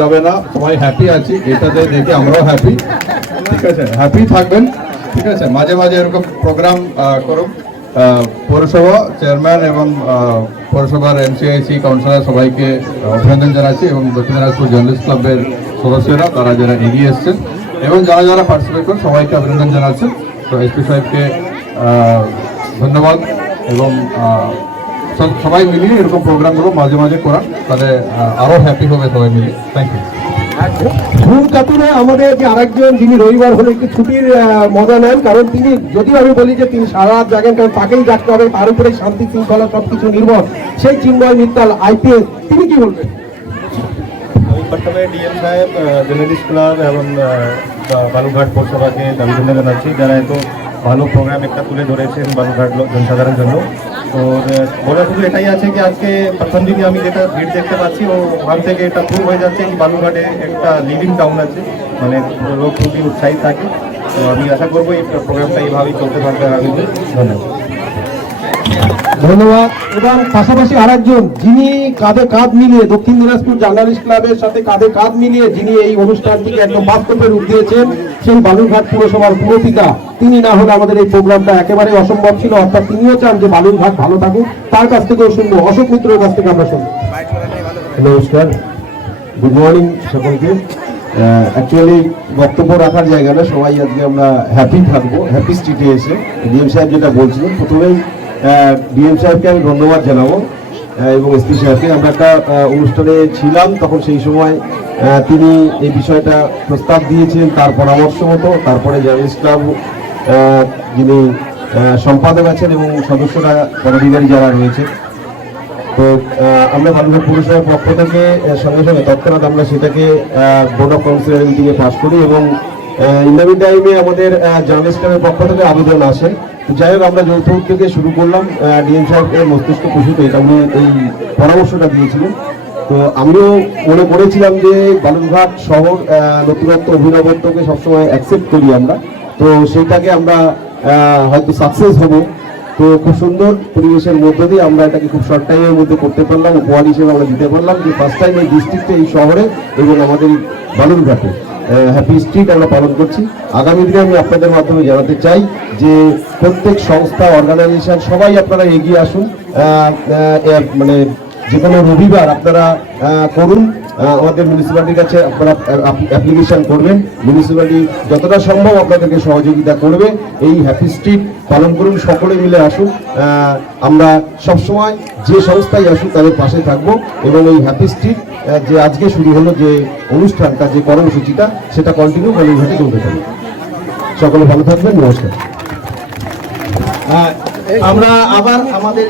যাবে না, সবাই হ্যাপি আছি, এটাতে দেখে আমরাও হ্যাপি। ঠিক আছে, হ্যাপি থাকবেন। ঠিক আছে, মাঝে মাঝে এরকম প্রোগ্রাম করুন। পৌরসভা চেয়ারম্যান এবং পৌরসভার এমসিআইসি কাউন্সিলর সবাইকে অভিনন্দন জানাচ্ছি, এবং দক্ষিণ দিনাজপুর জার্নালিস্ট ক্লাবের সদস্যরা, তারা যারা এগিয়ে এসছেন এবং যারা যারা পার্টিসিপেট করেন সবাইকে অভিনন্দন জানাচ্ছেন। তো এসপি সাহেবকে ধন্যবাদ, এবং সবাই মিলিয়ে এরকম প্রোগ্রামগুলো মাঝে মাঝে করান, তাহলে আরও হ্যাপি হবে সবাই মিলিয়ে। Thank you. ধূমকাতুরে আমাদের যে আরেকজন, যিনি রবিবার হলে একটু ছুটির মজা নেন, কারণ তিনি, যদিও আমি বলি যে তিনি সারা রাত জাগেন, কারণ তাকেই জাগতে হবে, তার উপরে শান্তি শৃঙ্খলা সবকিছু নির্ভর, সেই চিন্ময় মিত্তাল IPS, তিনি কি বলবেন? প্রথমে ডিএম সাহেব, জার্নালিস্ট ক্লাব এবং বালুরঘাট পৌরসভাকে অভিনন্দন জানাচ্ছি, যারা এত ভালো প্রোগ্রাম একটা তুলে ধরেছেন বালুরঘাট জনসাধারণের জন্য। তো বলার শুধু এটাই আছে কি আজকে প্রথম দিকে আমি যেটা ভিড় দেখতে পাচ্ছি, ওখান থেকে এটা প্রুভ হয়ে যাচ্ছে কি বালুরঘাটে একটা লিভিং টাউন আছে, মানে লোক খুবই উৎসাহিত থাকে। তো আমি আশা করবো এই প্রোগ্রামটা এইভাবেই চলতে থাকবে আগামী দিন। ধন্যবাদ। ধন্যবাদ। এবং পাশাপাশি আরেকজন, যিনি কাঁধে কাঁধ মিলিয়ে দক্ষিণ দিনাজপুর জার্নালিস্ট ক্লাবের সাথে কাঁধে কাঁধ মিলিয়ে যিনি এই অনুষ্ঠানটিকে একদম বাস্তবে রূপ দিয়েছেন, সেই বালুরঘাট পুরসভার পুরপিতা, তিনি না হলে আমাদের এই প্রোগ্রামটা একেবারে অসম্ভব ছিল। অর্থাৎ তিনিও চান যে বালুরঘাট ভালো থাকুক, তার কাছ থেকেও শুনবো, অশোক মিত্রের কাছ থেকে আমরা শুনবো। নমস্কার, গুড মর্নিং সকলকে। অ্যাকচুয়ালি বক্তব্য রাখার জায়গা না, সবাই আজকে আমরা হ্যাপি থাকবো, হ্যাপি স্ট্রিটে এসে। ডিএম সাহেব যেটা বলছিলেন, প্রথমেই ডিএম সাহেবকে আমি ধন্যবাদ জানাবো এবং এসপি সাহেবকে। আমরা একটা অনুষ্ঠানে ছিলাম, তখন সেই সময় তিনি এই বিষয়টা প্রস্তাব দিয়েছেন তার পরামর্শ মতো। তারপরে জার্নালিস্ট ক্লাব যিনি সম্পাদক আছেন এবং সদস্যরা, পদাধিকারী যারা রয়েছে, তো আমরা বালুরঘাট পৌরসভার পক্ষ থেকে সঙ্গে সঙ্গে তৎক্ষণাৎ আমরা সেটাকে বোর্ড অফ কাউন্সিলর মিটিংয়ে পাস করি, এবং ইন দ্য মিন টাইমে আমাদের জার্নালিস্ট ক্লাবের পক্ষ থেকে আবেদন আসে। যাই হোক, আমরা যৌথ উদ্যোগে শুরু করলাম। ডিএম সাহেবের মস্তিষ্ক প্রসূত এটা উনি এই পরামর্শটা দিয়েছিলেন। তো আমিও মনে করেছিলাম যে বালুরঘাট শহর নতুনত্ব, অভিনবত্বকে সবসময় অ্যাকসেপ্ট করি আমরা, তো সেইটাকে আমরা হয়তো সাকসেস হব। তো খুব সুন্দর পরিবেশের মধ্য দিয়ে আমরা এটাকে খুব শর্ট টাইমের মধ্যে করতে পারলাম, উপহার হিসেবে আমরা দিতে পারলাম যে ফার্স্ট টাইম এই ডিস্ট্রিক্টে, এই শহরে এবং আমাদের বালুরঘাটে হ্যাপি স্ট্রিট আমরা পালন করছি। আগামী দিনে আমি আপনাদের মাধ্যমে জানাতে চাই যে প্রত্যেক সংস্থা, অর্গানাইজেশন সবাই আপনারা এগিয়ে আসুন। মানে যে কোনো রবিবার আপনারা করুন, আমাদের মিউনিসিপ্যালিটির কাছে আপনারা অ্যাপ্লিকেশন করবেন। মিউনিসিপ্যালিটি যতটা সম্ভব আপনাদেরকে সহযোগিতা করবে। এই হ্যাপি স্ট্রিট পালন করুন, সকলে মিলে আসুন। আমরা সবসময় যে সংস্থায় আসুন তাদের পাশে থাকবো, এবং এই হ্যাপি স্ট্রিট যে আজকে শুরু হলো যে অনুষ্ঠানটা, যে কর্মসূচিটা, সেটা কন্টিনিউ বালুরঘাটে চলতে থাকবে। সকলে ভালো থাকবেন, নমস্কার। আমরা আবার আমাদের